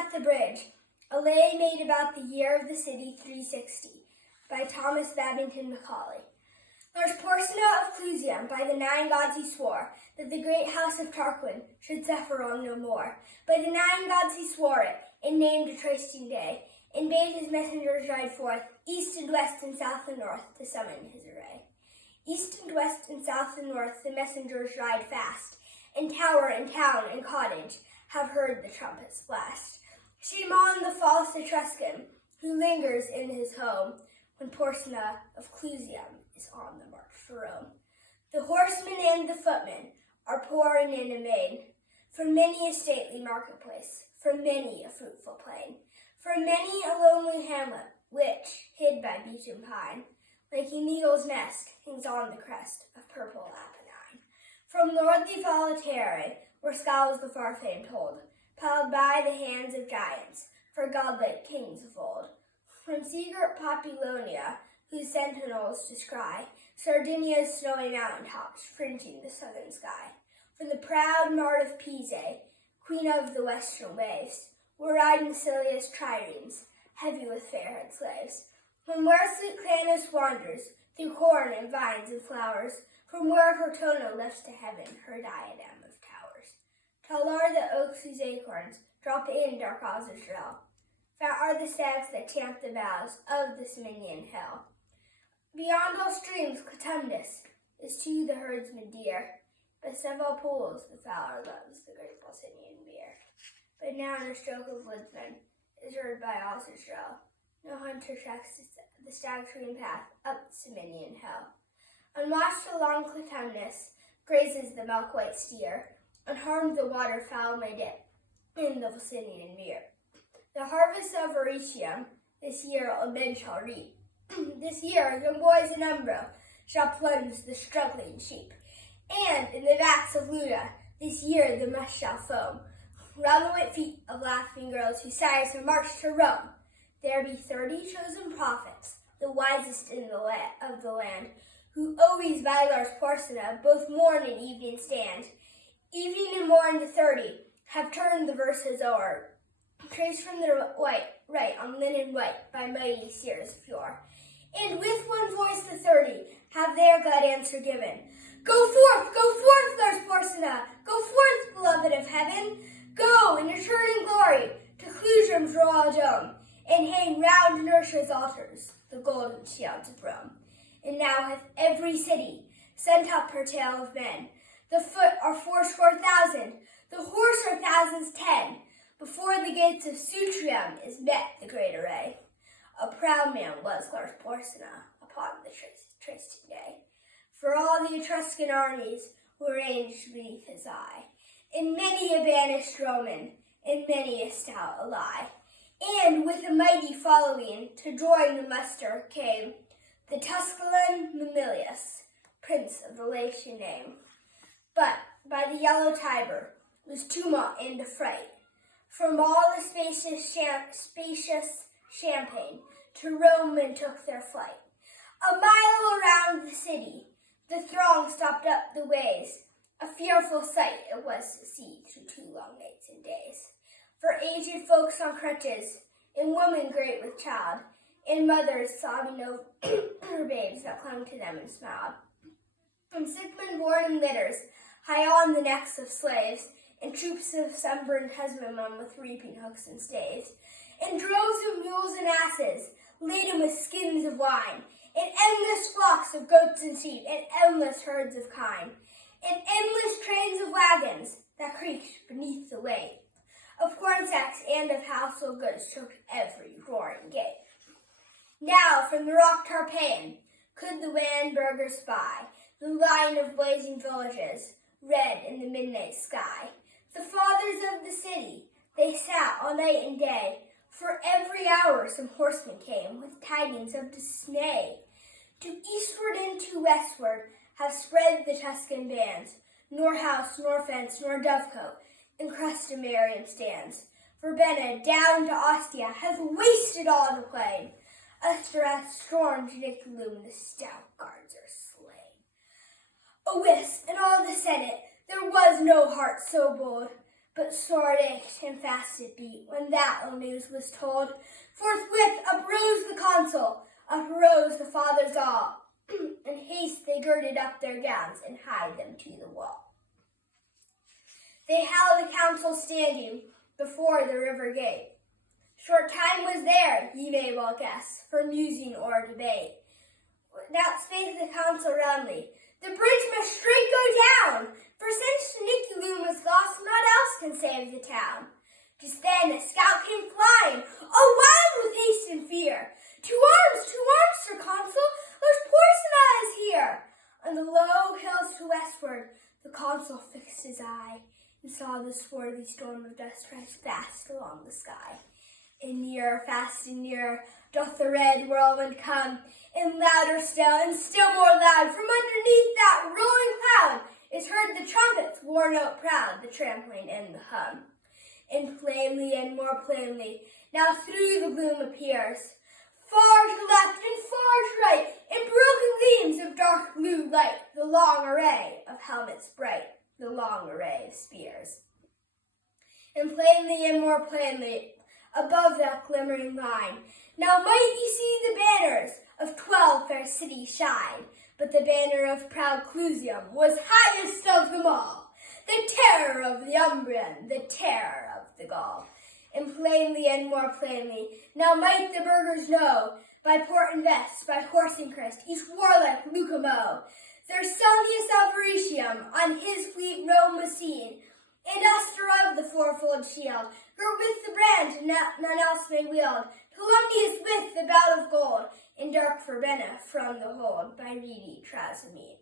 at the Bridge, a lay made about the year of the city 360, by Thomas Babington Macaulay. Lars Porsena of Clusium, by the 9 gods he swore, that the great house of Tarquin should suffer wrong no more. By the 9 gods he swore it, and named a trysting day, and bade his messengers ride forth, east and west and south and north, to summon his array. East and west and south and north the messengers ride fast, and tower and town and cottage have heard the trumpets blast. Shame on the false Etruscan, who lingers in his home, when Porsena of Clusium is on the march for Rome. The horsemen and the footmen are pouring in amain, from many a stately marketplace, from many a fruitful plain, from many a lonely hamlet, which, hid by beech and pine, like an eagle's nest, hangs on the crest of purple Apennine. From lordly Volaterrae, where scowls the far-famed hold, piled by the hands of giants, for godlike kings of old. From sea-girt Poppulonia, whose sentinels descry Sardinia's snowy mountain tops fringing the southern sky. From the proud mart of Pise, queen of the western waves, where ride Masilia's triremes, heavy with fair-haired slaves. From where sweet Clanus wanders, through corn and vines and flowers, from where Cortona lifts to heaven her diadem of towers. Tall are the oaks whose acorns drop in dark Oz's drill. Fat are the stags that champ the boughs of the Ciminian hill. Beyond all streams, Clitumnus is to the herdsman dear. Best of all pools, the fowler loves the great Bolsinian beer. But now no stroke of woodsman is heard by Oz's shrill. No hunter tracks the stag's green path up the Ciminian hill. Unwashed along Clitumnus grazes the milk-white steer. Unharmed the waterfowl may dip in the Volsinian mere. The harvest of Horatium this year all men shall reap. This year young boys in Umbro shall plunge the struggling sheep. And in the vats of Luna this year the must shall foam round the white feet of laughing girls whose sires have marched to Rome. There be 30 chosen prophets, the wisest in of the land, who always by Lars Porsena both morn and evening stand. Evening and morn the 30 have turned the verses o'er, traced from the right on linen white by mighty seers of yore. And with one voice the 30 have their glad answer given. Go forth, Lars Porsena, go forth, beloved of heaven. Go in returning glory to Clusium's royal dome, and hang round Inertia's altars the golden shields of Rome. And now hath every city sent up her tale of men. The foot are 80,000, the horse are thousands 10. Before the gates of Sutrium is met the great array. A proud man was Lars Porsena upon the trysting day. For all the Etruscan armies were ranged beneath his eye, and many a banished Roman, and many a stout ally. And with a mighty following to join the muster came the Tusculan Mamilius, prince of the Latian name. But by the yellow Tiber was tumult and affright. From all the spacious Champaign to Rome men took their flight. A mile around the city, the throng stopped up the ways. A fearful sight it was to see through 2 long nights and days. For aged folks on crutches, and women great with child, and mothers sobbing over babes that clung to them and smiled. And sick men borne in litters, high on the necks of slaves, and troops of sunburned husbandmen with reaping hooks and staves, and droves of mules and asses, laden with skins of wine, and endless flocks of goats and sheep, and endless herds of kine, and endless trains of wagons that creaked beneath the weight of corn sacks and of household goods choked every roaring gate. Now from the rock Tarpeian could the wan burgher spy the line of blazing villages, red in the midnight sky. The fathers of the city, they sat all night and day. For every hour some horseman came with tidings of dismay. To eastward and to westward have spread the Tuscan bands, nor house, nor fence, nor dovecote in Crustumerium stands. For Benna down to Ostia has wasted all the plain. Esterath stormed Janiculum, the stout guards are slain. O wis, in all the senate there was no heart so bold, But sore it ached and fast it beat when that ill news was told. Forthwith uprose the consul, uprose the fathers all. In haste they girded up their gowns and hied them to the wall. They held a council standing before the river gate. Short time was there, ye may well guess, for musing or debate. That spake the council roundly, the bridge must straight go down, for since Nicky was lost, naught else can save the town. Just then a scout came flying, all wild with haste and fear. To arms, Sir Consul, Lord Porcina is here. On the low hills to westward, the consul fixed his eye, and saw the swarthy storm of dust rise fast along the sky. And nearer, fast and nearer, doth the red whirlwind come, and louder still, and still more loud, from underneath that rolling cloud, is heard the trumpet's war note proud, the trampling and the hum. And plainly and more plainly, now through the gloom appears, far to left and far to right, in broken gleams of dark blue light, the long array of helmets bright, the long array of spears. And plainly and more plainly, above that glimmering line, now might ye see the banners of 12 fair cities shine, but the banner of proud Clusium was highest of them all, the terror of the Umbrian, the terror of the Gaul. And plainly and more plainly, now might the burghers know, by port and vest, by horse and crest, each warlike Lucamo, their Selmius of Horatium on his fleet Rome was seen, and Astor of the fourfold shield, girt with the brand none else may wield, Tolumnius with the belt of gold, and dark Verbenna from the hold by reedy Trasimene.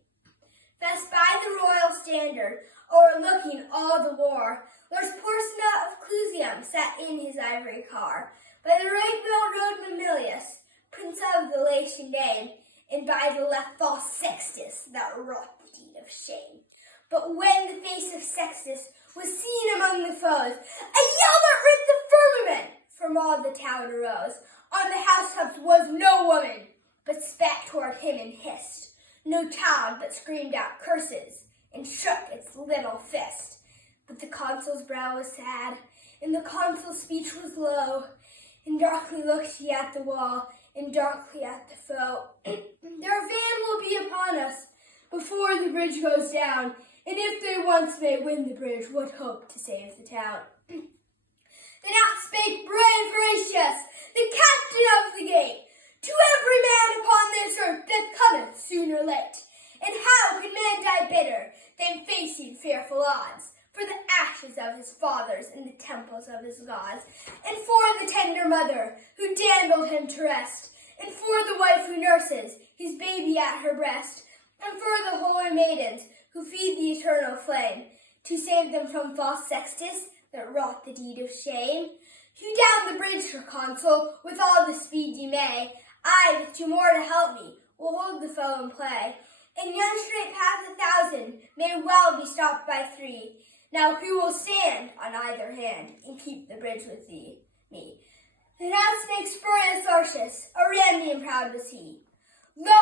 Fast by the royal standard, o'erlooking all the war, Lord Porcina of Clusium sat in his ivory car. By the right wheel rode Mamilius, prince of the Latian name, and by the left false Sextus, that wrought the deed of shame. But when the face of Sextus was seen among the foes, a yell that rent the firmament from all the town arose. On the housetops was no woman, but spat toward him and hissed. No child, but screamed out curses and shook its little fist. But the consul's brow was sad, and the consul's speech was low, and darkly looked he at the wall, and darkly at the foe. Their van will be upon us before the bridge goes down, and if they once may win the bridge, what hope to save the town? Then out spake brave Horatius, the captain of the gate, to every man upon this earth that cometh soon or late. And how can man die bitter than facing fearful odds, for the ashes of his fathers and the temples of his gods, and for the tender mother who dandled him to rest, and for the wife who nurses his baby at her breast, and for the holy maidens who feed the eternal flame, to save them from false Sextus that wrought the deed of shame? Hew down the bridge, Sir Consul, with all the speed ye may. I, with 2 more to help me, will hold the foe in play. And yon straight path 1,000 may well be stopped by 3. Now who will stand on either hand and keep the bridge with me? Then out spake spurious Horatius, a Ramnian proud was he. Lo!